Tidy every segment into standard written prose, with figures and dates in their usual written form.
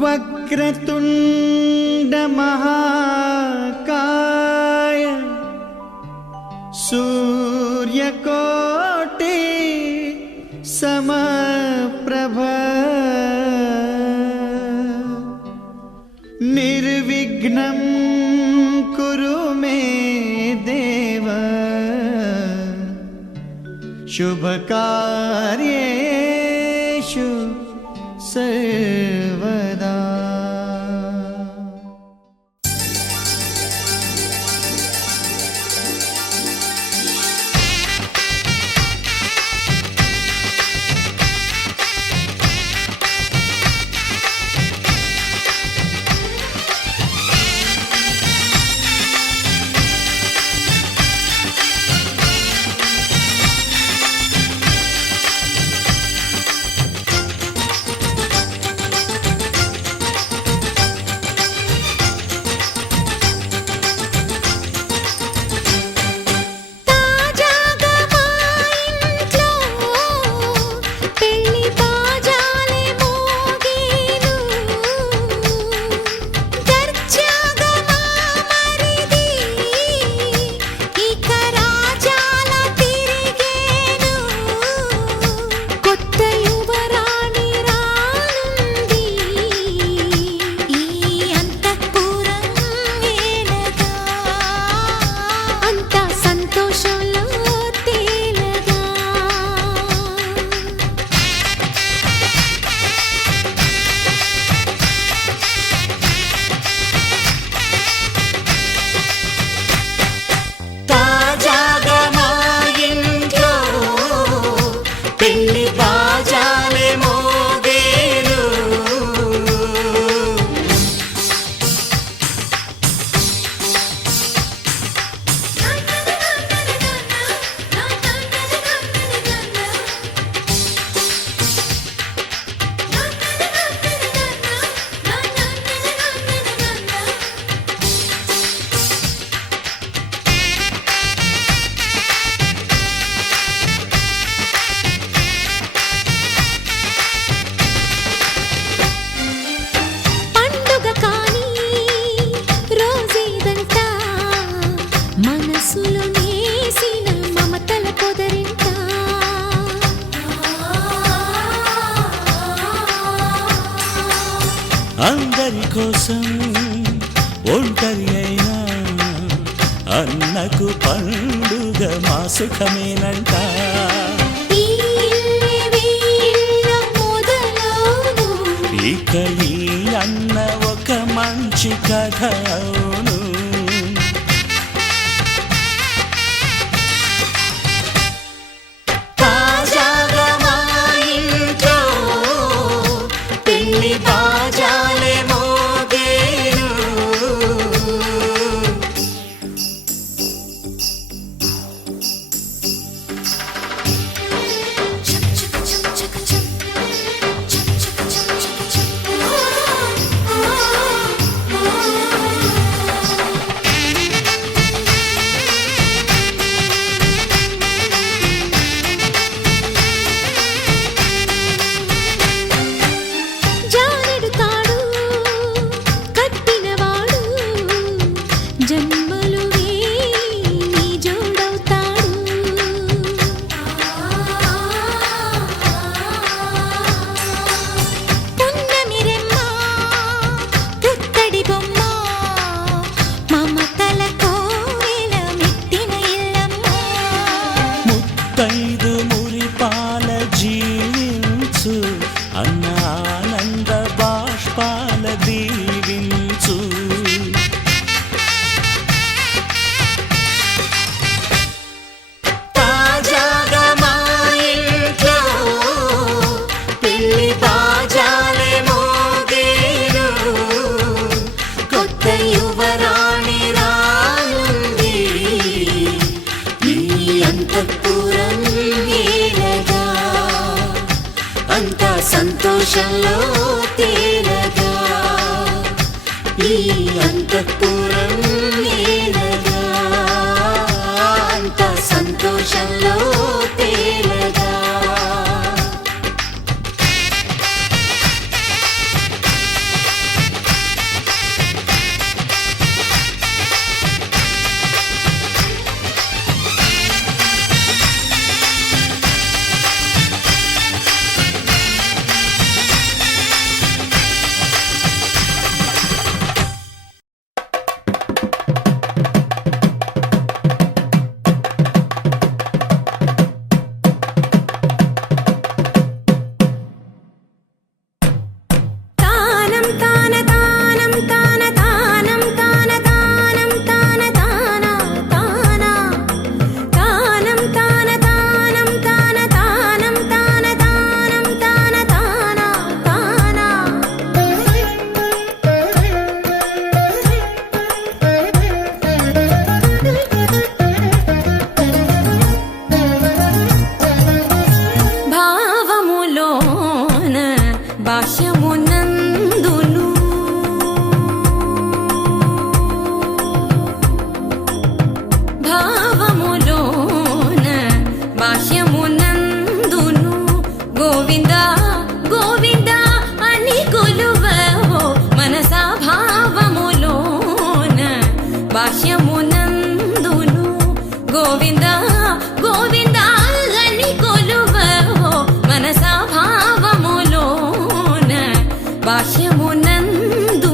वक्रतुंड महाकाय सूर्यकोटि समप्रभ निर्विघ्नं कुरु मे देव शुभकार्येषु सर्वदा। అందరి కోసం ఒంటరి అయినా అన్నకు పండుగ మా సుఖమేనంట. ఇక ఈ అన్న ఒక మంచి కథ అవును. అన్న ఆనంద బాష్పాల దీవించు. తాజాగా మా ఇంట్లో పెళ్లి బాజాలే మోగేను. కొత్త యువరాణి రానుంది ఈ అంతఃపురం ఏలగా. అంతా సంతోషంలో తేలగా ఈ అంతఃపురం ఏలగా. అంతా సంతోషంలో తేలగా. తానం తాన తానం తాన తానం తాన తానం తాన తాన తాన తానం తాన తానం తాన తానం తాన తానం తాన తాన భావములోన భాష్యమునందును భావములోన భాష్యమునందును గోవింద గోవింద అని కొలువవో మనసా భావములోన భాష్యమునందును గోవింద గోవింద అని కొలువవో మనసా భావములోన భాష్యమునందును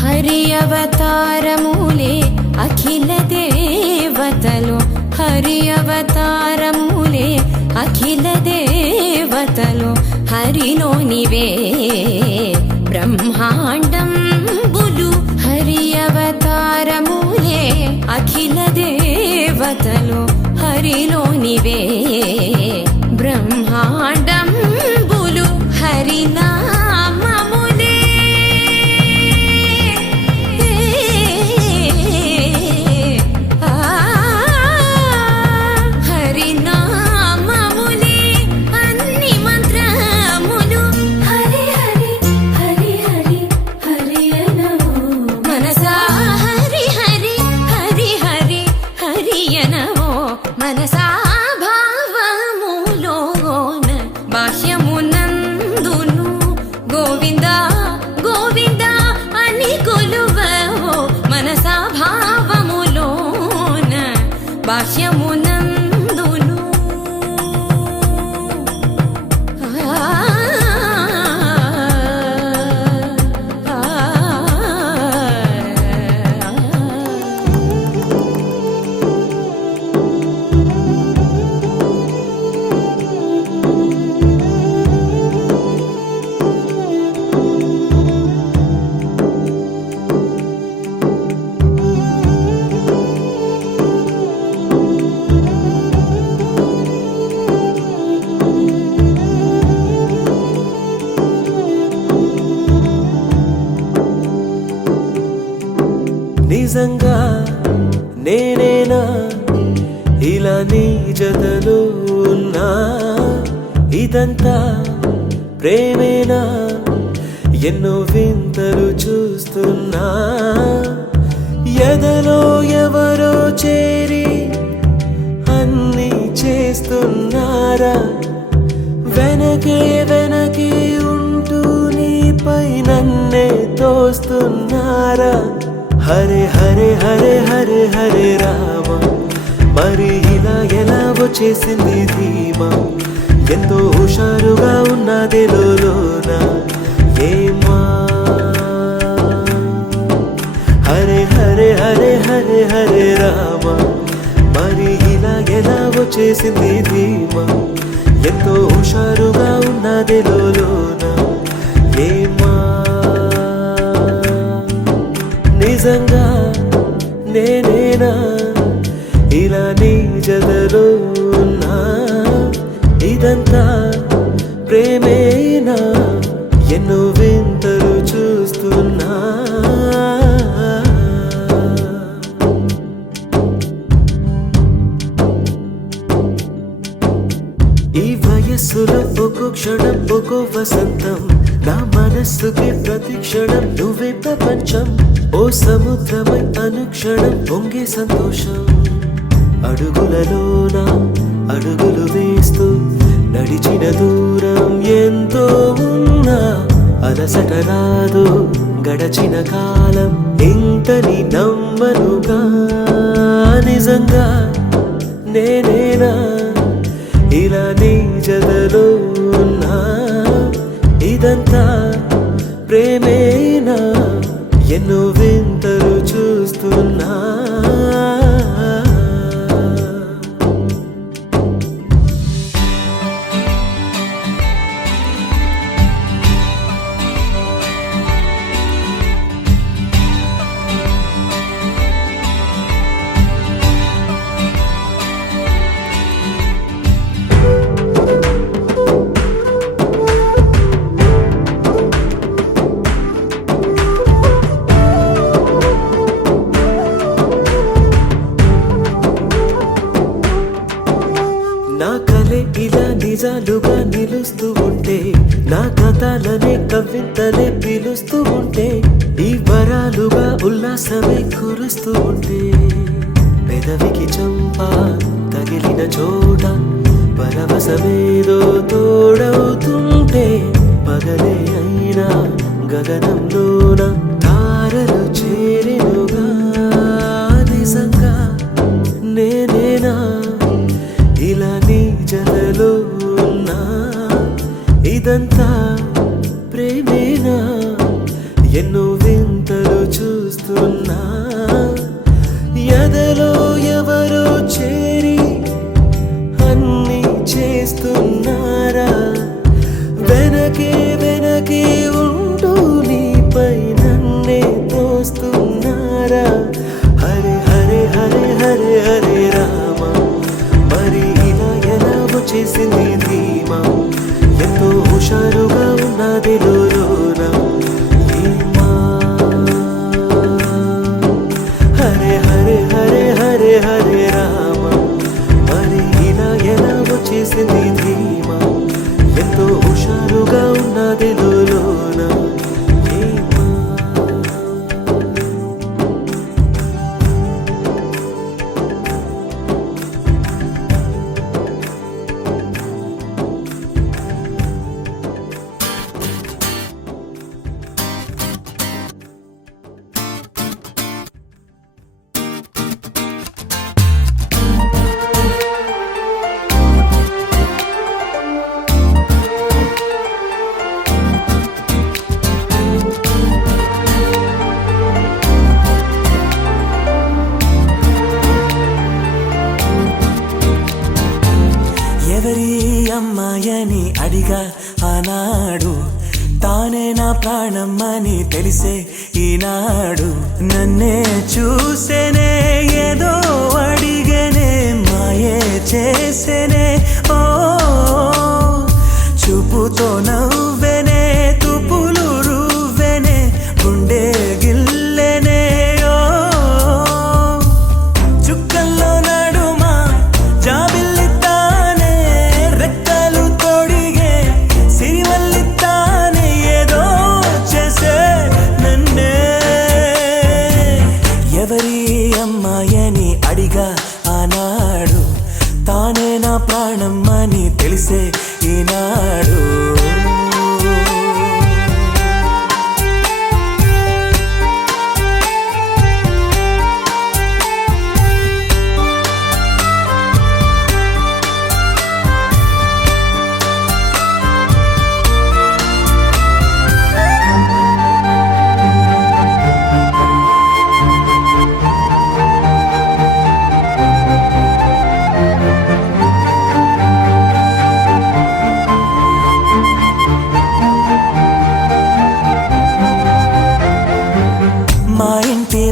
హరి అవతారములే అఖిల దేవతలు హరి అవతారములే అఖిల దేవతలు హరిలోనివే బ్రహ్మాండంబులు హరి అవతారములే అఖిల దేవతలు హరిలోనివే బ్రహ్మాండంబులు హరినామములే హరినామములే అన్ని మంత్రములు హరి హరి హరి హరి హరి అనవో మనసా హరి హరి హరి హరి హరి అనవో మనసా భావములోన భాష్యమునందును గోవింద గోవింద అని కొలువవో మనసా భావములోన భాష్యమునందును నిజంగా నేనేనా ఇలా నీ జతలో ఉన్నా ఇదంతా ప్రేమేనా ఎన్నో వింతలు చూస్తున్నా ఎదలో ఎవరో చేరి అన్నీ చేస్తున్నారా వెనకే వెనకే ఉంటూ నీపై నన్నే తోస్తున్నారా హరే హరే హరే హరే హరే రామ మరి ఇలా ఎలా వచ్చేసింది ధీమా ఎంతో హుషారుగా ఉన్నది లోన ఏమా హరే హరే హరే హరే హరే రామ మరి ఇలా ఎలా వచ్చేసింది ధీమా ఎంతో హుషారుగా ఉన్నది లోన ఏమా నిజంగా నేనేనా ఇలా నీ జతలో ఉన్నా ఇదంతా ప్రేమేనా ఎన్నో వింతలు చూస్తున్నా ఈ వయస్సులో ఒక్కో క్షణం ఒక్కో వసంతం, నా మనస్సుకి ప్రతి క్షణం నువ్వే ప్రపంచం. ఓ సముద్రమై అనుక్షణం పొంగే సంతోషం. అడుగులలోన అడుగులు వేస్తూ నడిచిన దూరం ఎంతో ఉన్నా అలసట రాదు గడచిన కాలం ఇంతని నమ్మనుగా. నిజంగా నేనేనా ఇలా నీ జతలో ఉన్నా? ఇదంతా ప్రేమేనా? ఎన్నో వింతలు చూస్తున్నా. నా కలే ఇలా నిజాలుగా నిలుస్తూ ఉంటే, నా కథలనే కవితలే పిలుస్తూ ఉంటే, ఈ వరాలుగా ఉల్లాసమే కురుస్తూ ఉంటే, పెదవికి చంప తగిలిన చోట పరవశమేదో తోడవుతుంటే, పగలే అయినా గగనంలోన తారలు చేరెనుగా. నిజంగా నేనేనా ఇలా నీ జతలో ఉన్నా? ఇదంతా ప్రేమేనా? ఎన్నో వింతలు చూస్తున్నా. ఎదలో ఎవరో చేరి అన్ని చేస్తున్నారా? వెనకే వెనకే ఉంటూ నీపై నన్నే తోస్తున్నారా? హరే హరే హరే హరే హరే రామ, మరి ఇలా ఎలా వచ్చేసింది ధీమా? ఎంతో హుషారుగా ఉన్నది లోన ఏమా? హరే హరే హరే హరే హరే రామ, మరి ఇలా ఎలా వచ్చేసింది ధీమా? ఎంతో హుషారుగా ఉన్నది లోన ఏమా? ఎవరి అమ్మాయని అడిగా ఆనాడు, తానే నా ప్రాణం అని తెలిసే ఈనాడు. నన్నే చూసేనే ఏదో అడిగనే, మాయే చేసేనే ఓ చూపుతో నవ్వెనే, తుపులు రువ్వెనే, గుండె గిల్లెనే ఓ చుక్కల్లో నడుమా జాబిల్లితానే, రెక్కలు తొడిగే సిరివల్లితానే, ఏదో చేసే నన్నే. ఎవరి అమ్మాయని అడిగా ఆనాడు, తానే నా ప్రాణం అని తెలిసే ఈనాడు.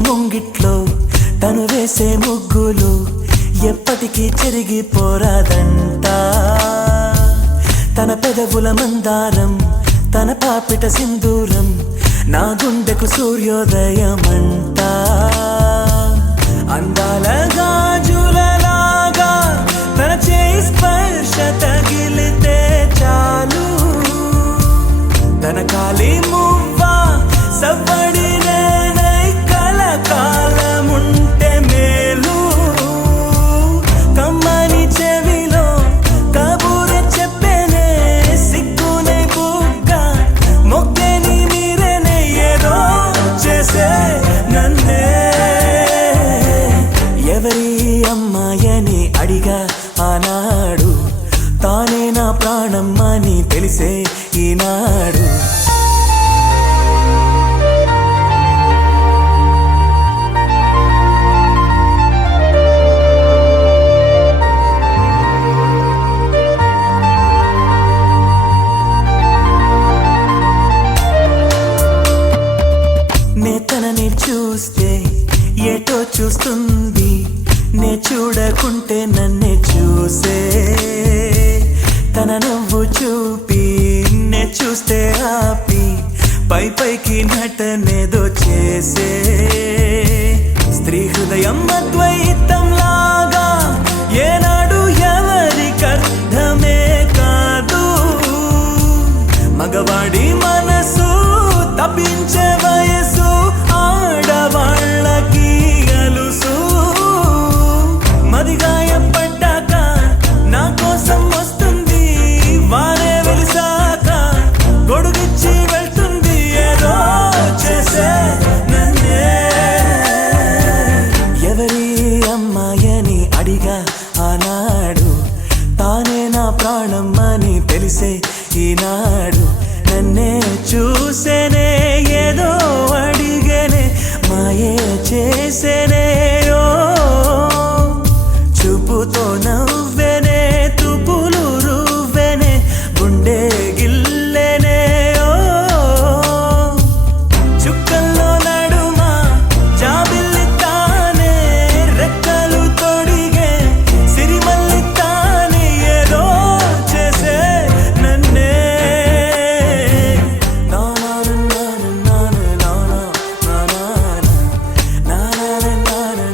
ముంగిట్లో తను వేసే ముగ్గులు ఎప్పటికీ చెరిగిపోరాదంట. తన పెదవుల మందారం, తన పాపిట సింధూరం, నా గుండెకు సూర్యోదయమంట. అందాల గాజులలాగా తన చేయి స్పర్శ తగిలే తన కాలి మువ్వా సవ్వడి నేనై కలకాలముంటే మేలు కమ్మని చెవిలో కబూరె చెప్పేనే సిగ్గునై బుగ్గ మొక్కేని మీరేనే ఏదో చేసే నన్నే ఎవరి అమ్మాయని అడిగా ఆనాడు తానే నా ప్రాణమ్మని తెలిసే ఈనాడు నే తనని చూస్తే ఏటో చూస్తుంది నే చూడకుంటే నన్నే చూసే తన నవ్వు చూపి నే చూస్తే ఆపి పై పైకి నటనేదో చేసే స్త్రీ హృదయం అద్వైతం లాగా ఏనాడు ఎవరికర్థమే కాదు మగవాడి మనసు తప్పించే వయసు ఆడవాళ్ళకి అలుసు మదిగాయపడ్డాక నా కోసం వస్తుంది వారే వెలిసాక గొడుగిచ్చి వెళ్తుంది ఏదో చేసే నన్నే ఎవరి అమ్మాయని అడిగా ఆనాడు తానే నా ప్రాణమ్మని తెలిసే ఈనాడు నన్నే చూసేనే ఏదో అడిగేనే మాయే చేసేనే ఓ చూపుతో నవ్వెనే తుపులు రువ్వెనే గుండె గిల్లెనే ఓ చుక్కల్లో నడుమా జాబిల్లి తానే రెక్కలు తొడిగే సిరిమల్లి తానే ఏదో చేసే నన్నే నానా నానా నానా నానా నానా నానా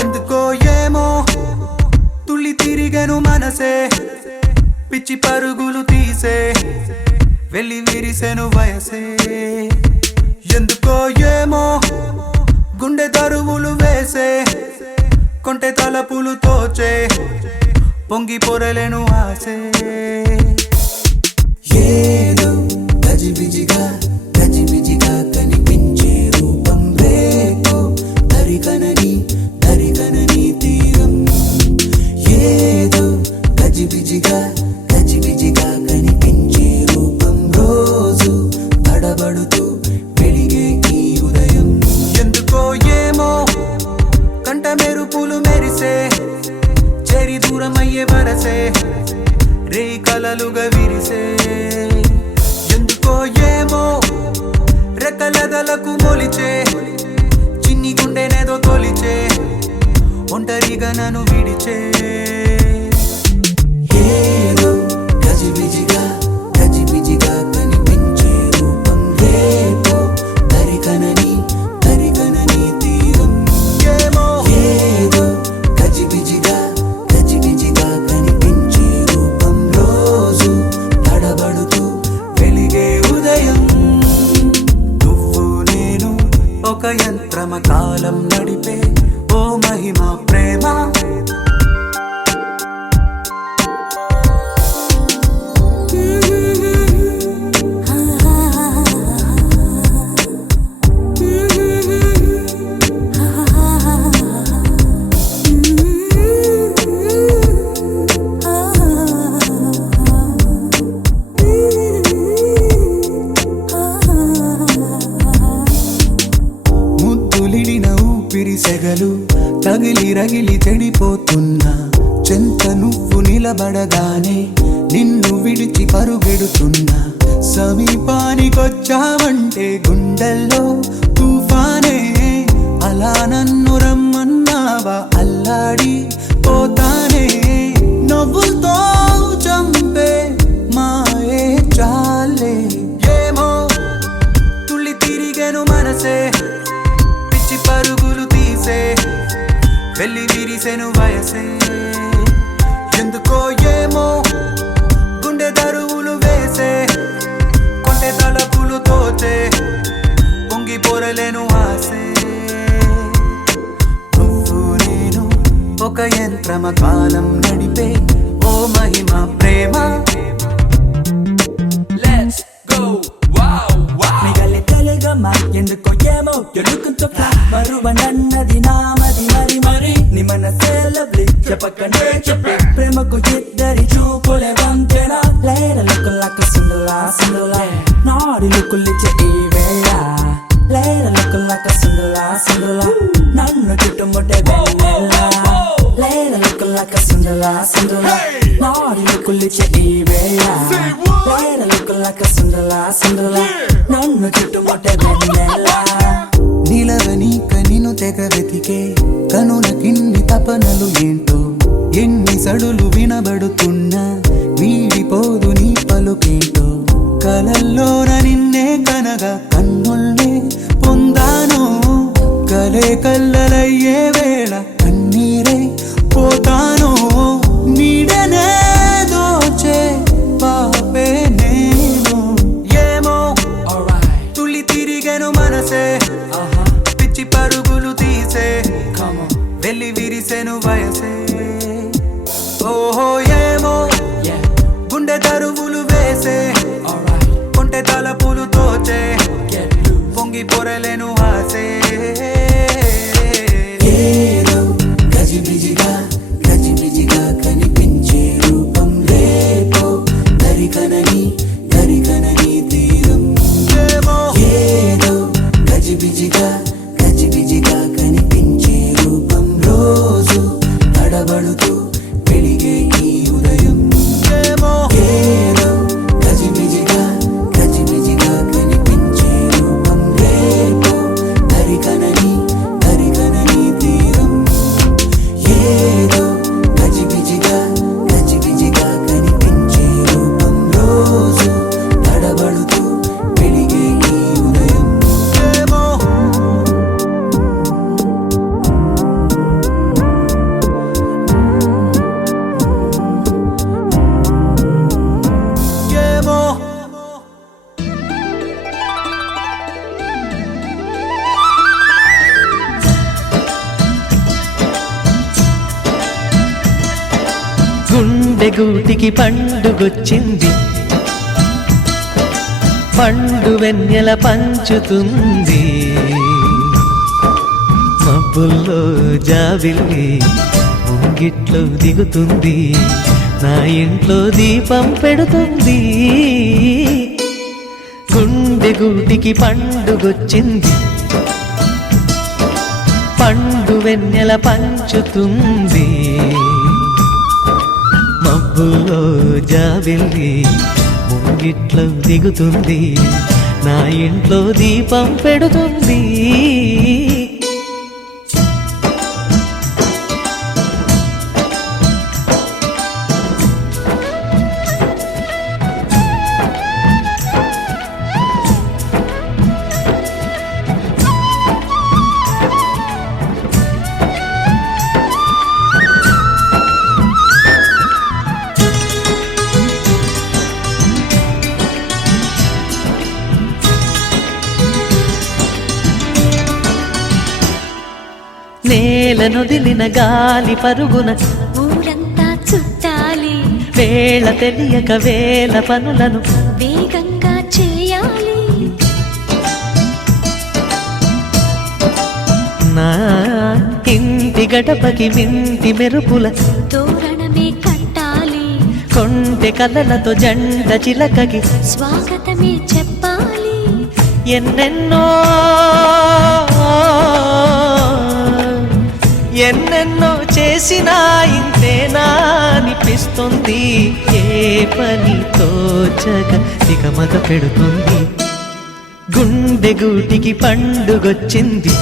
ఎందుకో ఏమో తుళ్ళి తిరిగెను మనసే పిచ్చి పరుగులు తీసే వెళ్ళి విరిసెను వయసే ఎందుకో ఏమో గుండె దరువులు వేసే కొంటె తలపులు తోచే పొంగి పొరలేను ఆసే ఏదో గజిబిజిగా గజిబిజిగా కనిపించే రూపం రేపో దరికనని దరికనని తీరం ఏదో గజిబిజిగా గజిబిజిగా కనిపించే రూపం రోజు తడబడుతూ వెలిగే ఈ ఉదయం ఎందుకో ఏమో కంట మెరుపులు మెరిసే చెరి దూరమయ్యే వరసే రే కలలుగా విరిసే ఎందుకో ఏమో రెక్కలదలకు మొలిచే చిన్ని గుండెనేదో తొలిచే ఒంటరిగా నన్ను విడిచే ఏదో గజిబిజిగా గజిబిజిగా కనిపించే రూపం రేపో దరికనని దరికనని తీరం ఏమో ఏదో గజిబిజిగా గజిబిజిగా కనిపించే రూపం రోజు తడబడుతూ వెలిగే ఉదయం నువ్వు నేను ఒక యంత్రమ కాలం నడిపే ఓ మహిమ ప్రేమ ముద్దులిడిన ఊపిరి సెగలు తగిలి రగిలి చెడిపోతున్నా చెంత నువ్వు నిలబడగానే నిన్ను విడిచి పరుగెడుతున్నా సమీపానికొచ్చావంటే గుండెల్లో తుఫానే అలా నన్ను రమ్మన్నావా అల్లాడి పోతానే నవ్వులతో చంపే మాయే చాలే ఏమో తుళ్ళి తిరిగెను మనసే పిచ్చి పరుగులు తీసే వెళ్ళి విరిసెను వయసే ఎందుకో ఏమో గుండె దరువులు వేసే కొంటె తలపులు తోచే పొంగి పొరలేను ఆసే నువ్వు నేను ఒక యంత్రమ కాలం నడిపే ఓ మహిమ ప్రేమ Let's go, wow, wow. మిగలి తెలుగమ్మా ఎందుకో ఏమో you're looking so fly మరువ నన్నది నామది మరి మరి నీ మనసే lovely చెప్పకనే చెప్పే ప్రేమకు ఇద్దరి చూపులే వంతెన లేడ లుక్ లక్ సుందలా సుందలా నాడి లుక్కులిచ్చే ఈ వేళ లేడ లుక్ లక్ సుందలా సుందలా నన్ను చుట్టుముట్టే వెన్నెల లేడ లుక్ లక్ సుందలా సుందలా నాడి లుక్కులిచ్చే ఈ వేళ లేడ లుక్ లక్ సుందలా సుందలా నన్ను చుట్టుముట్టే వెన్నెల నిలవని కనిను తెగ వెతికే కనుల కిన్ని తపనలు ఏంటో ఎన్ని సడులు వినబడుతున్నా వీడిపోదు నీ పలుకేంటో కలల్లోన నిన్నే కనగా కన్నుల్నే పొందాను కలే కల్లలయ్యే వేళ కన్నీరే పోతాను నీడనే దోచే పాపే నేను ఏమో తుళ్ళి తిరిగెను మనసే పిచ్చి పరుగులు తీసే వెళ్ళి విరిసెను వయసే ఓహో ఏమో గుండె దరువులు వేసే కొంటె తలపులు తోచే పొంగి పొరలేను ఆసే ఏదో గజిబిజిగా గజిబిజిగా కనిపించే రూపం రేపో దరికనని దరికనని తీరం ఏదో గజిబిజిగా గజిబిజిగా కనిపించే రూపం రోజు తడబడుతూ వెలిగే ఈ ఉదయం ఏదో గజిబిజిగా గజిబిజిగా కనిపించే రూపం రేపో గూటికి పండుగొచ్చింది, పండు వెన్నెల పంచుతుంది. మబ్బుల్లో జాబిల్లి ముంగిట్లో దిగుతుంది, నా ఇంట్లో దీపం పెడుతుంది. గుండె గూటికి పండుగొచ్చింది, పండు వెన్నెల పంచుతుంది. మబ్బుల్లో జాబిల్లి ముంగిట్లో దిగుతుంది, నా ఇంట్లో దీపం పెడుతుంది. నేలనొదిలిన గాలి పరుగున ఊరంతా చుట్టాలి, వేళ తెలియక వేల పనులను వేగంగా చేయాలి. నా ఇంటి గడపకి మింటి మెరుపుల తోరణమే కట్టాలి, కొంటె కలలతో జెండ చిలకకి స్వాగతమే చెప్పాలి. ఎన్నెన్నో ఎన్నెన్నో చేసినా ఇంతేనా అనిపిస్తుంది. ఏ పని తోచక దిగమగ పెడుతుంది. గుండె గూటికి పండుగొచ్చింది,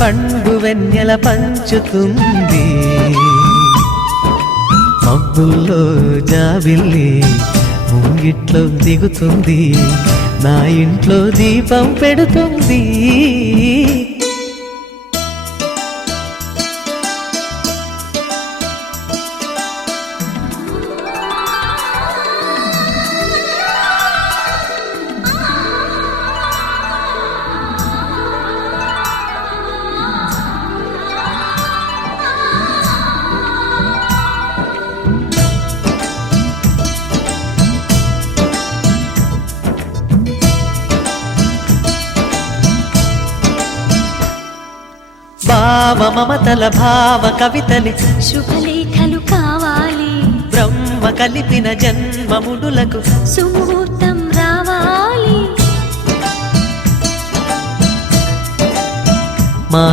పండు వెన్నెల పంచుతుంది. మబ్బుల్లో జాబిల్లి ముంగిట్లో దిగుతుంది, నా ఇంట్లో దీపం పెడుతుంది. భావ మమతల భావ కవితలి శుభలేఖలు కావాలి, బ్రహ్మ కలిపిన జన్మముడులకు సుముహూర్తం రావాలి. మా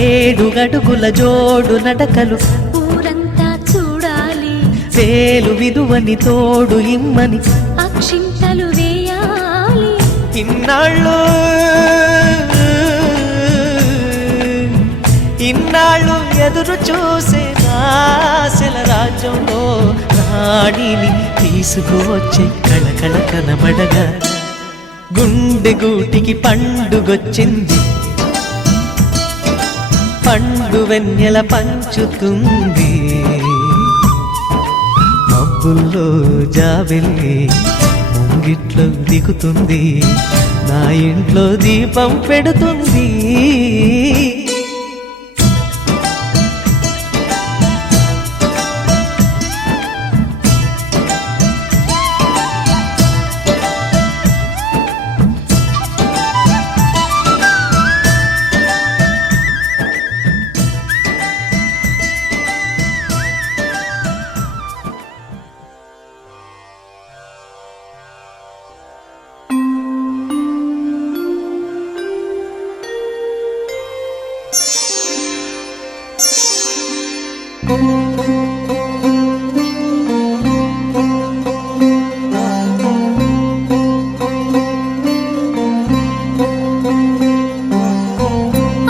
ఏడు గడుగుల జోడు నడకలు ఊరంతా చూడాలి, వేలు విలువని తోడు ఇమ్మని అక్షింతలు వేయాలి. ఇన్నాళ్ళు ఎదురు చూసే ఆశల రాజ్యంలో రాణిని తీసుకువచ్చే కళకళ కనబడగా. గుండె గూటికి పండుగొచ్చింది, పండు వెన్నెల పంచుతుంది. మబ్బుల్లో జాబిల్లి ముంగిట్లో దిగుతుంది, నా ఇంట్లో దీపం పెడుతుంది.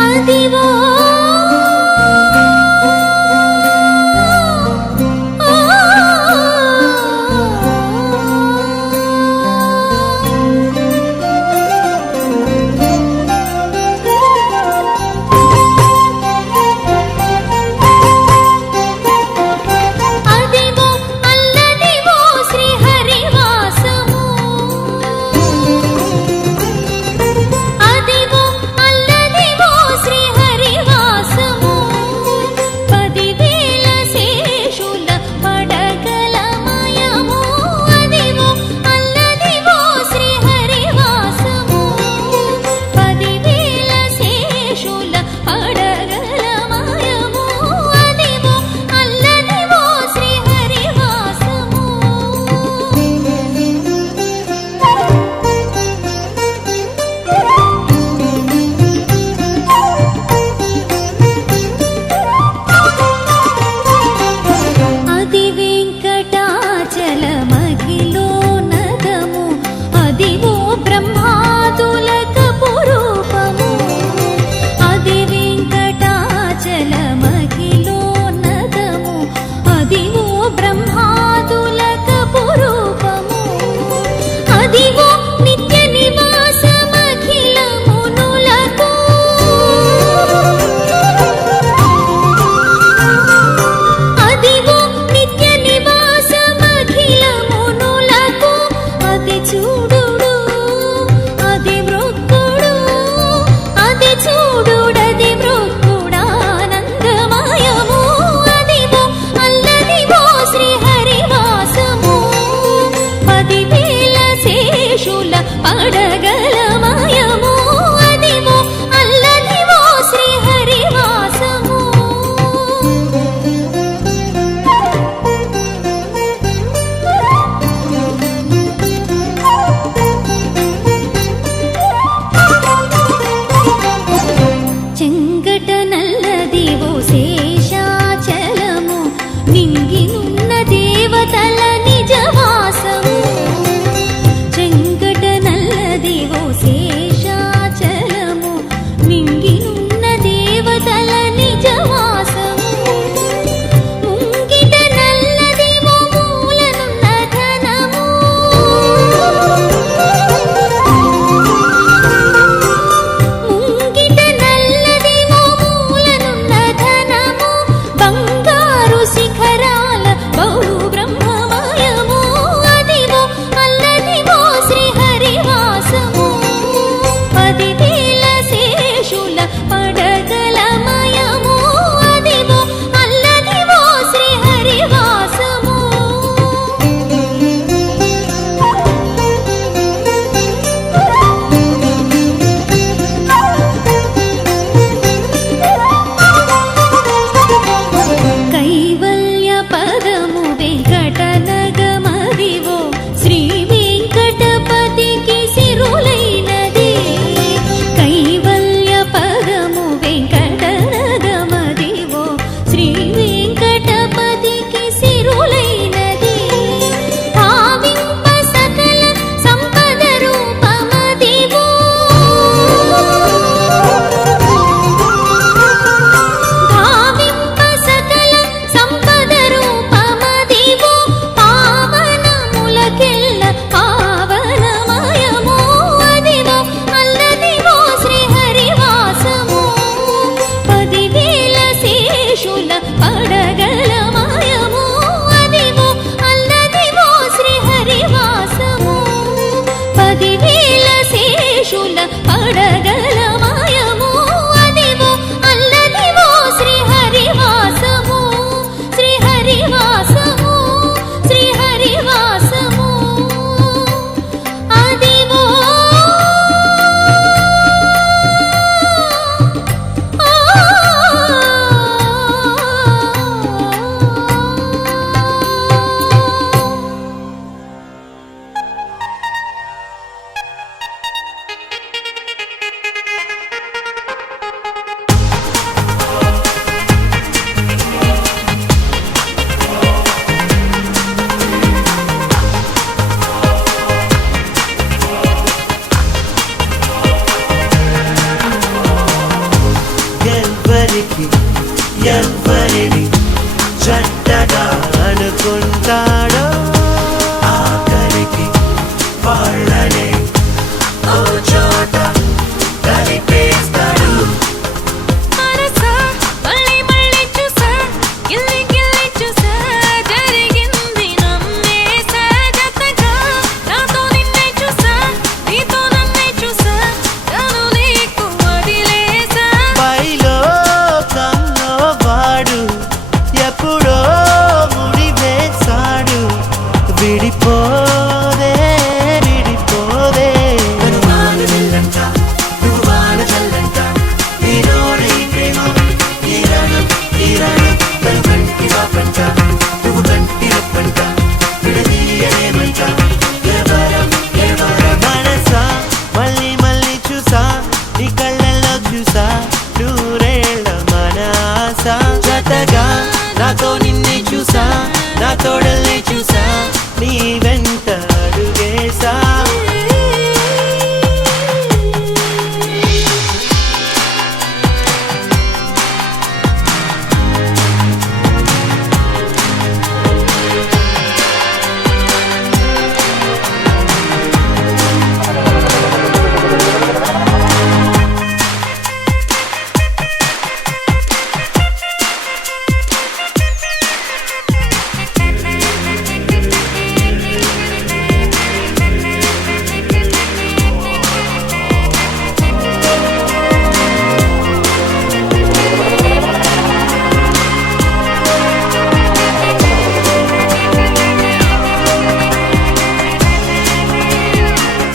అదివో పడగల మాయము అదివో అల్లదివో శ్రీహరివాసము అది వెంకటాచలమగిలో నగము అదివో బ్రహ్మాదులకు రూపము అది వెంకటాచలమగిలో నగము అదివో బ్రహ్మాదులకు రూపము అదివో నిత్య నివాసమఖిల మునులకు అదివో నిత్య నివాసమఖిల మునులకు అది చూడుడు అది మృక్కుడు అది చూడుడది మృక్కుడానందమయము అదివో అల్లదివో శ్రీహరివాసము 10,000 శేషుల పడగల మాయము అదివో అల్లదివో శ్రీహరివాసము చెంగట నల్లదివో శేషాచలము నింగినున్న దేవతల నిజవాసము చెంగట నల్లదివో శేషాచలము నింగినున్న దేవతల నిజవాసము ముంగిట నల్లదివో మూలనున్న ధనము ముంగిట నల్లదివో మూలనున్న ధనము బంగారు శిఖరాల బహు బ్రహ్మమయము అదివో అల్లదివో శ్రీహరివాసము 10,000 శేషుల పడగల మయము అదివో అల్లదివో శ్రీహరివాసము కైవల్య పదము వెంకటనగమదివో శ్రీ వెంకటపతికి సిరులైనది కైవల్య పదము వెంకటనగమదివో శ్రీ వెంకటపతికి సిరులైనది భావింప సకల సంపద రూపమదివో భావింప సకల సంపద రూపమదివో పావనములకెల్ల పావనమయము అదివో అల్లదివో శ్రీహరివాసము 10,000 శేషుల పడగల మాయము అదివో అల్లదివో శ్రీహరివాసము 10,000 శేషుల పడగల మాయము అదివో అల్లదివో శ్రీహరివాసము శ్రీహరివాసము శ్రీహరివాసము అదివో ఎవ్వరికి ఎవ్వరిని చెడ్డగా అనుకుంటాడో ఆఖరికి వాళ్ళనే ఓ చోట కలిపేస్తాడు మనసా మళ్ళీ మళ్ళీ చూసా గిల్లి గిల్లి చూసా జరిగింది నమ్మేసా జతగా నాతో నిన్నే చూసా నీతో నన్నే చూసా తను నీకు వదిలేసా పైలో కన్నో వాడు ఎప్పుడో ముడివేశాడు నాతో నిన్నే చూసా నా తోడల్ని చూసా నీ వెంట అడుగేసా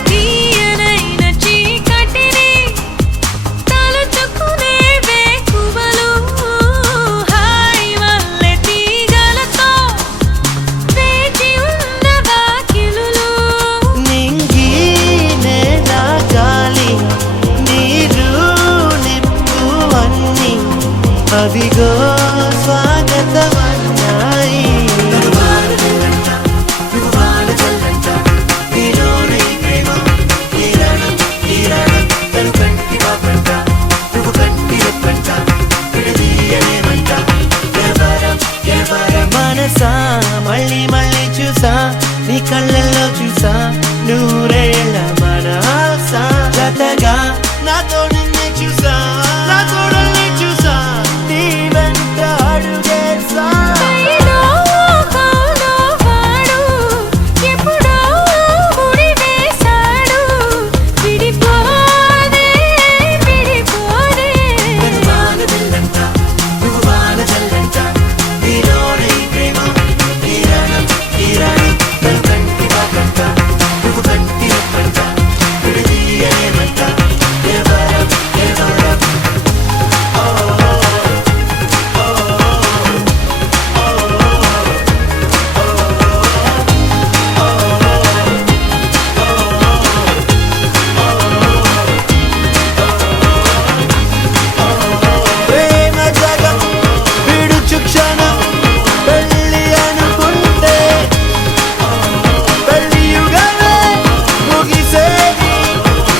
తీయనైన చీకటిని తలుచుకునే వేకువలు హాయి వల్లే తీగలతో వేచి ఉన్న వాకిలులు నింగి నేల గాలి నీరు నిప్పు అన్ని అవిగో స్వాగతమన్నాయి మనసా మళ్ళీ మళ్ళీ చూసా నీ కళ్ళల్లో చూసా నూరేళ్ళ మన ఆశ జతగా నాతో నిన్నే చూసా నా తోడల్ని చూసా నీ వెంట అడుగేసా ఏదో కాదో వాడు ఎప్పుడో ముడి వేశాడు విడిపోదే విడిపోదే ప్రేమ జగం విడుచు క్షణం పెళ్ళి అనుకుంటే పెళ్ళి యుగమే ముగిసేది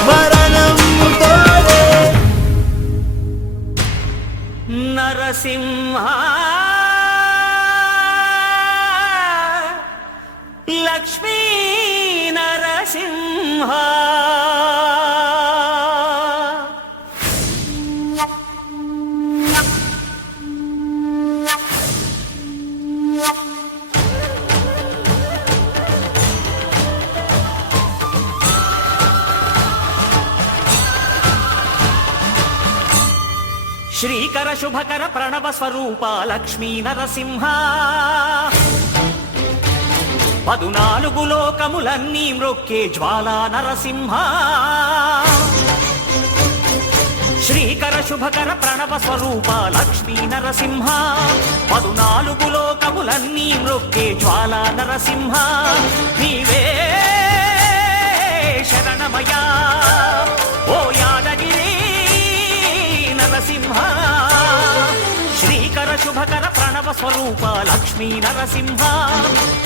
మరణంతోనే నరసింహ లక్ష్మీ నరసింహ శ్రీకర శుభకర ప్రణవ స్వరూప లక్ష్మీ నరసింహ 14 లోకములన్నీ మ్రొక్కే జ్వాలా నరసింహ శ్రీకర శుభకర ప్రణవ స్వరూప లక్ష్మీ నరసింహ 14 లోకములన్నీ మ్రొక్కే జ్వాలా నరసింహ నీవే శరణమయా ఓ యాదగిరి నరసింహ శ్రీకర శుభకర ప్రణవ స్వరూప లక్ష్మీ నరసింహ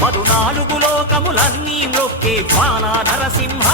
14 లోకములన్నీ మ్రొక్కే జ్వాలా నరసింహ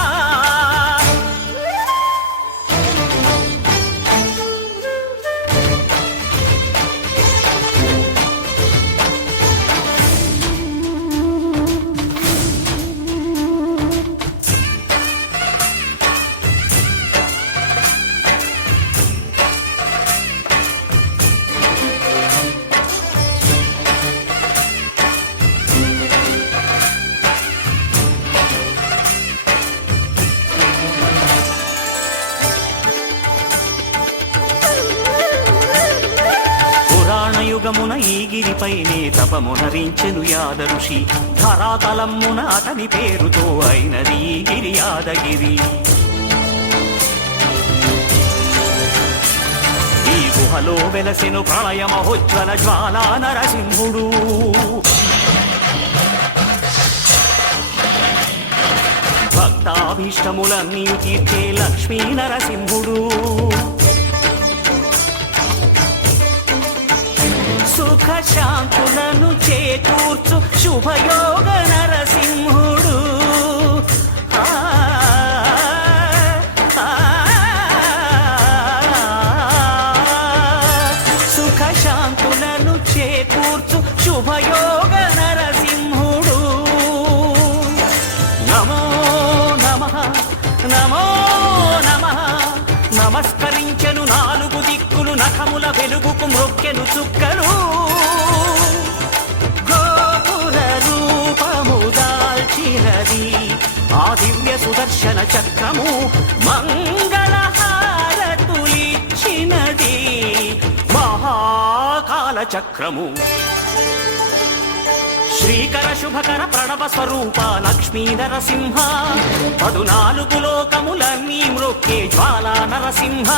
యుగమున ఈ గిరిపైనే తపమునరించెను యాద ఋషి ధరాతలమ్మున అతని పేరుతో అయినది ఈ గిరి యాదగిరి ఈ గుహలో వెలసెను ప్రళయ మహోజ్వల జ్వాలా నరసింహుడు భక్తాభీష్టములన్నీ తీర్చే లక్ష్మీ నరసింహుడు సుఖ సుఖ శాంతులను చేకూర్చు శుభయోగ నరసింహుడు. ఆ, ఆ, సుఖ శాంతులను చేకూర్చు శుభయోగ నరసింహుడు. నమో నమః నమో నమః. నమస్కరించెను నాలుగు దిక్కులు, నఖముల వెలుగుకు మ్రొక్కెను చుక్కలు. గోపుర రూపము దాల్చినది ఆ దివ్య సుదర్శన చక్రము, మంగళహారతులిచ్చినది మహాకాల చక్రము. శ్రీకర శుభకర ప్రణవ స్వరూప లక్ష్మీ నరసింహ, 14 లోకములన్నీ మ్రొక్కే జ్వాలా నరసింహ.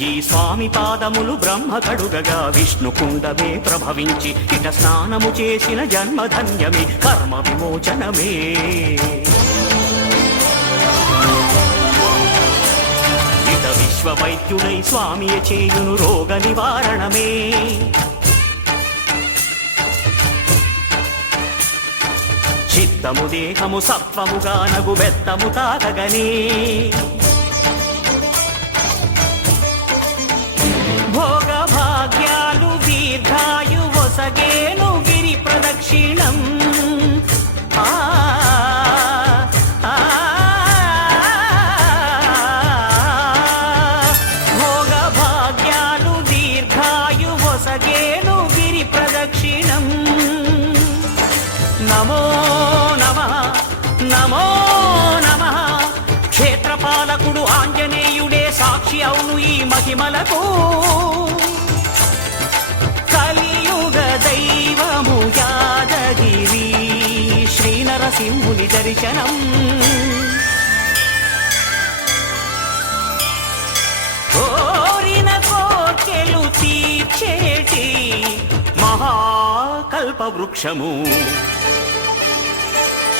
ఈ స్వామి పాదములు బ్రహ్మ కడుగగా విష్ణు కుండమే ప్రభవించి, ఇట స్నానము చేసిన జన్మధన్యమే కర్మ విమోచనమే. ఇట విశ్వ వైద్యుడై స్వామియ చేయును రోగ నివారణమే. చిత్తము దేహము సత్వముగా నగు బెత్తము తాకగనే. భోగ భాగ్యాలు దీర్ఘాయు వసగేను గిరి ప్రదక్షిణం. ఆ, ఆ, భోగ భాగ్యాలు దీర్ఘాయు వసగేను గిరి ప్రదక్షిణం. నమో నమః నమో నమః. క్షేత్రపాలకుడు ఆంజనేయుడే సాక్షి అవును ఈ మహిమలకు. కలియుగ దైవము యాదగిరి శ్రీ నరసింహుని దర్శనం. కోరిన కోర్కెలు తీర్చేటి మహాకల్ప వృక్షము.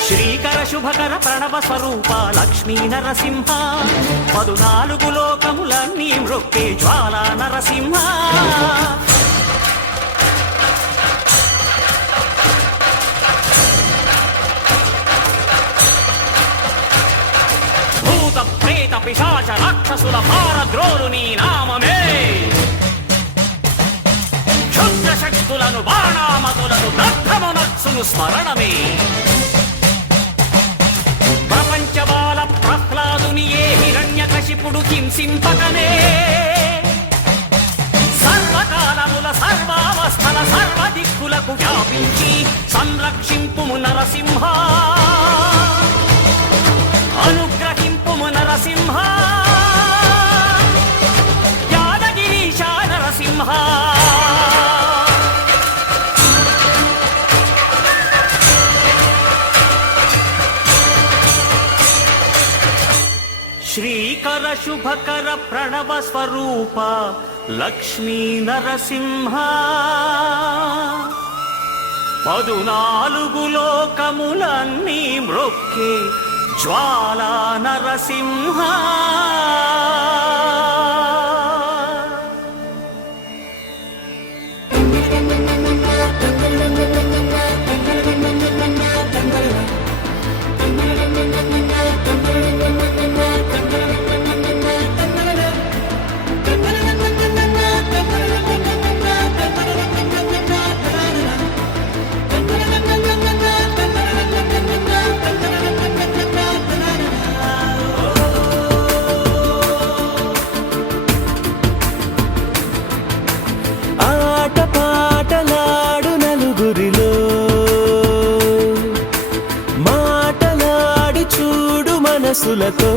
శ్రీకర శుభకర ప్రణవ స్వరూప లక్ష్మీ నరసింహ, 14 లోకములన్నీ మ్రొక్కే జ్వాలా నరసింహ. భూత ప్రేత పిశాచ రాక్షసుల భారద్రోలు నీ నామమే. క్షుద్ర శక్తులను బాణామతులను దగ్ధమునర్చును స్మరణమే. ప్రపంచబాల ప్రహ్లాదుని ఏ హిరణ్యకశిపుడు హింసింపకనే. సర్వకాలముల సర్వావస్థల సర్వదిక్కులకు వ్యాపించి సంరక్షింపుము నరసింహ. అనుగ్రహింపుము నరసింహ. యాదగిరీశ నరసింహ. శ్రీకర శుభకర ప్రణవ స్వరూప లక్ష్మీ నరసింహ, 14 లోకములన్నీ మ్రొక్కే జ్వాలా నరసింహ. మనసులతో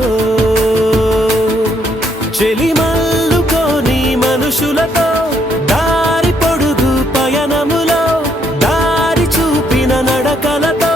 చెలిమల్లుకోని మనుషులతో దారి పొడుగు పయనములో దారి చూపిన నడకలతో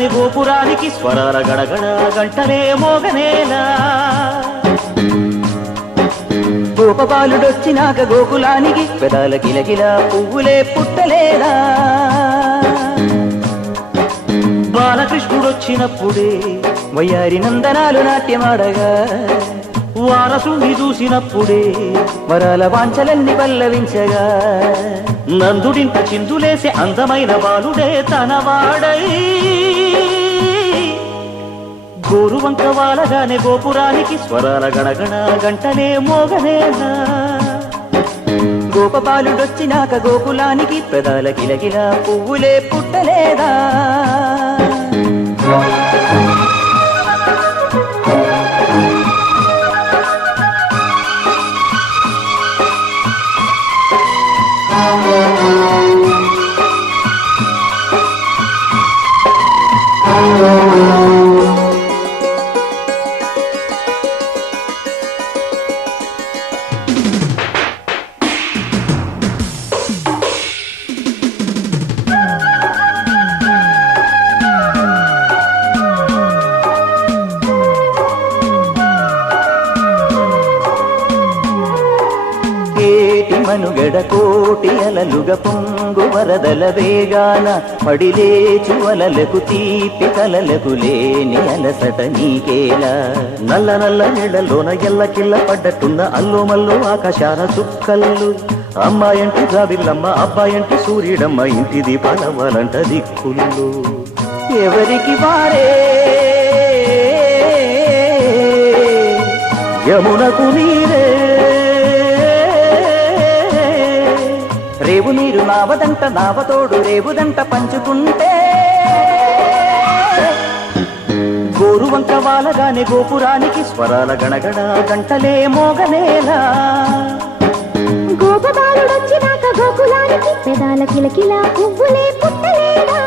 వాలగాని గోపురానికి స్వరాల గడగడ గంటలే మోగనేలా గోపబాలుడొచ్చినాక గోకులానికి పెదాల కిలకిల పువ్వులే పుట్టలేదా బాలకృష్ణుడొచ్చినప్పుడే వయ్యారి నందనాలు నాట్యమాడగా వారసుని చూసినప్పుడే వరాల వాంఛలన్నీ పల్లవించగా నందుడింట చిందులేసే అందమైన బాలుడే తనవాడై గోరువంక వాలగానే గోపురానికి స్వరాల గణగణ గంటలే మోగనేలా గోపబాలుడొచ్చినాక గోకులానికి పెదాల కిలకిల పువ్వులే పుట్టలేదా మనుగడ కోటి అలలుగ పొంగు వరదల వేగాన పడిలేచు అలలకు తీపి కలలకు లేని అలసట నీకేలా నల్ల నల్ల నీళ్లలోన ఎల్లకిల్ల పడ్డట్టున్న అల్లు మల్లు ఆకాశాన చుక్కల్లు అమ్మాయంటి జాబిల్లమ్మ అబ్బాయంటి సూర్యుడమ్మ ఇంటి దీపాలవ్వాలంట దిక్కుళ్ళు ఎవరికి వారే యమునకు నీరే రేవు నీరు నావదంట నావతోడు రేవుదంట పంచుకుంటే గోరువంక వాలగానే గోపురానికి స్వరాల గణగణ గంటలే మోగనేలా గోపబాలుడొచ్చినాక గోకులానికి పెదాల కిలకిల పువ్వులే పుట్టలేదా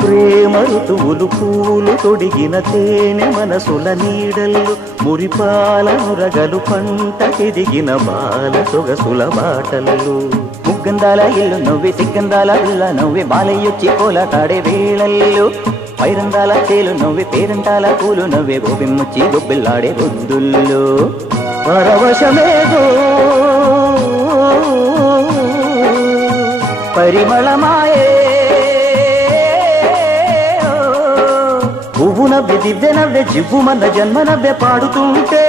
ప్రేమ ఋతువులు పూలు తొడిగిన తేనె మనసుల నీడల్లు మురిపాల మురగలు పంటకెదిగిన బాల సొగసుల బాటలు ముగ్గందాల ఇల్లు నవ్వే సిగ్గందాల ఇల్ల నవ్వే బాలయ్యొచ్చి కోలాటాడే వేళల్లో పైరందాల చేలు నవ్వే పేరంటాల పూలు నవ్వే గోబిమ్మొచ్చి గొబ్బిల్లాడే బొద్దుల్లో పరవశమేదో పరిమళమాయే పువ్వు నవ్వె దివ్య నవ్వె జివ్వుమన్న జన్మ నవ్వె పాడుతుంటే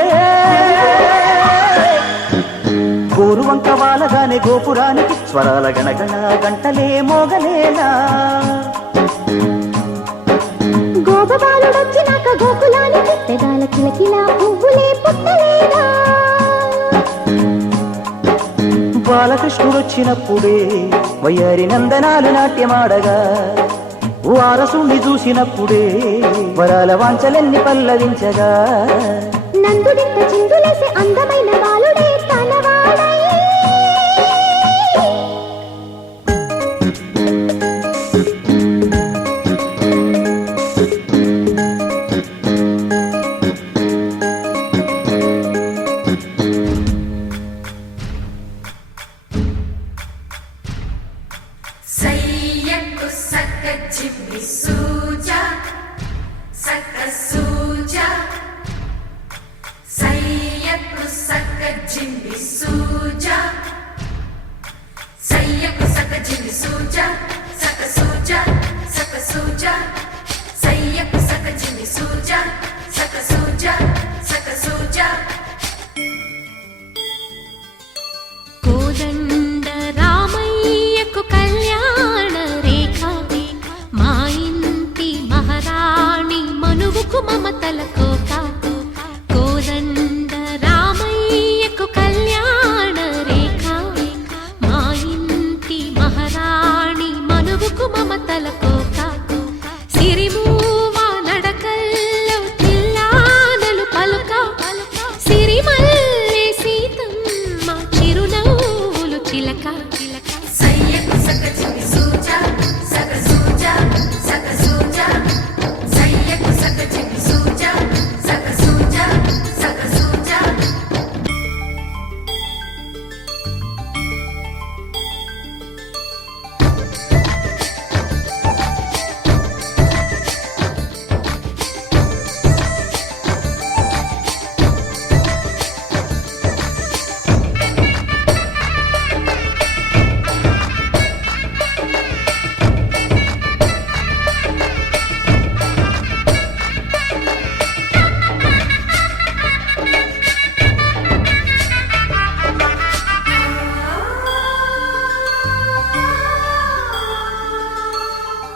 గోరువంక వాలగానే గోపురానికి స్వరాల గణగణ గంటలే మోగలేలా గోపబాలుడొచ్చినాక గోకులానికి పెదాల కిలకిల పువ్వులే పుట్టలేదా బాలకృష్ణుడొచ్చినప్పుడే వయ్యారి నందనాలు నాట్యమాడగా వారసుని చూసినప్పుడే వరాల వాంఛలన్నీ పల్లవించగా నందుడింత చిందులేసే అందమైన బాలుడే తనవాడై సయ్యకు సక్క జిమ్మి సూజా సక్క సూజా సయ్యకు సక్క జిమ్మి సూజా సయ్యకు సక్క జిమ్మి సూజా సక్క సూజా సక్క సూజా సయ్యకు సక్క జిమ్మి సూజా సక్క సూజా సక్క సూజా కోదండ రామయ్యకు కళ్యాణ రేఖ మా ఇంటి మహారాణి మనువుకు మమతల కోక కోదండ రామయ్యకు కళ్యాణ రేఖ మా ఇంటి మహారాణి మనువు సిరిమూవ నడకల్లో తిల్లానలు పలుక సిరిమల్లె సీతమ్మ చిరునవ్వులు చిలక సయ్యకు సకచిమి సూజా సక సూజా సక సూజా సయ్యకు సకచిమి సూజా సక సూజా సక సూజా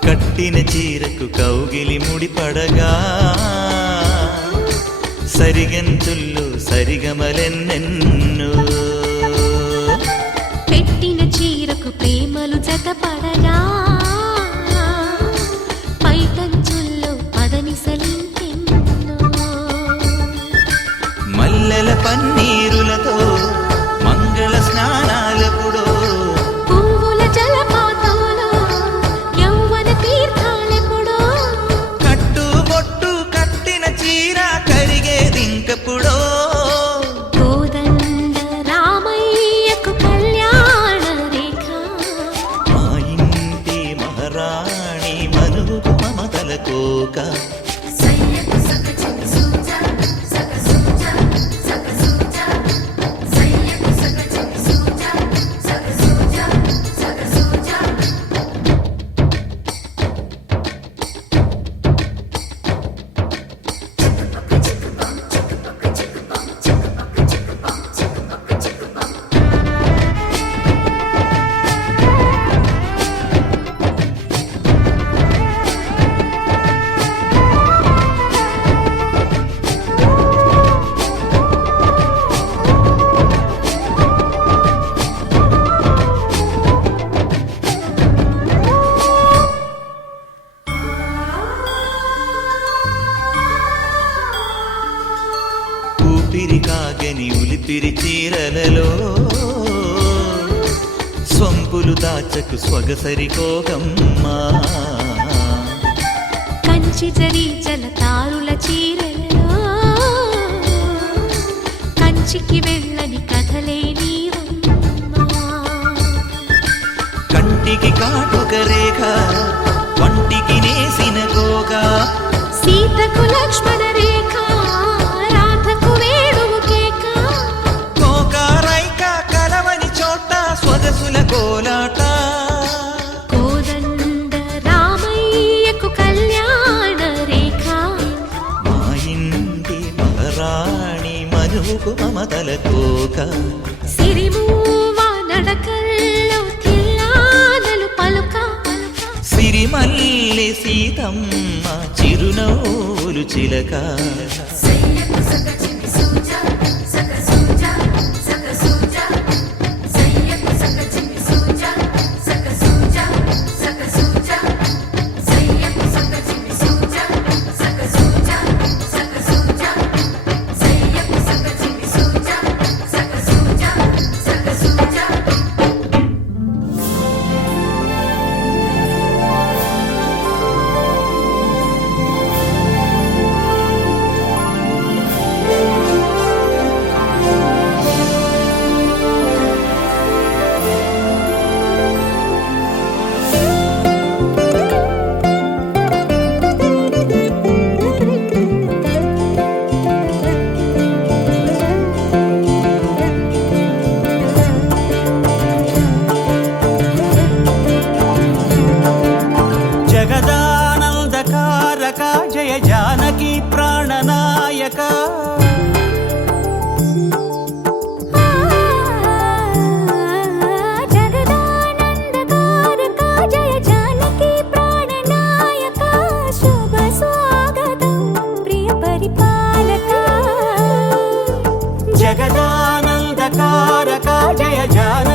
కట్టిన చీరకు కౌగిలి ముడిపడగా సరిగంతుల్లో సరిగమలెన్నెన్నో పెట్టిన చీరకు ప్రేమలు జతపడగా పైటంచుల్లో పదనిసలింకెన్నో మల్లెల పన్నీరులతో మంగళ స్నానాలెప్పుడో పువ్వుల జలపాతంలో యౌవన తీర్థాలెప్పుడో కట్టుబొట్టు కట్టిన చీర కరిగేదింకప్పుడో కోదండ రామయ్యకు కళ్యాణ రేఖ మా ఇంటి మహారాణి మనువుకు మమతల కోక సయ్యకు సకచిమి సూజా సక సూజా సక సూజా సయ్యకు సకచిమి సూజా సక సూజా సక సూజా ఊపిరి కాగని ఉలిపిరి చీరలలో సొంపులు దాచకు స్వగసరి కోగమ్మా కంచి జరి జలతారుల చీరలలో కంచికి వెళ్ళని కథలే నీవమ్మా కంటికి కాటుక రేఖ వంటికి నేసిన కోగా సీతకు లక్ష్మణ రేఖ రాధకు వేణువు కేక కోకారైక కలవని చోట స్వగసుల కోలాట కోదండ రామయ్యకు కళ్యాణ రేఖ మా ఇంటి మహారాణి మనువుకు మమతల కోక సిరిమూవ నడకల్లో తిల్లానలు పలుక సిరిమల్లె సీతమ్మ చిరునవ్వులు చిలక సయ్యకు సకచిమి సూజా సక సూజా సక సూజా సయ్యకు సకచిమి సూజా సక సూజా సక సూజా సయ్యకు సకచిమి సూజా సక సూజా సక సూజా సయ్యకు సకచిమి సూజా సక సూజా సక సూజా జగదానందకారక జయ జానకి ప్రాణనాయక జగదానందకారక జయ జానకి ప్రాణనాయక శుభ స్వాగతం ప్రియ పరిపాలక జగదానందకారక జయ జానకి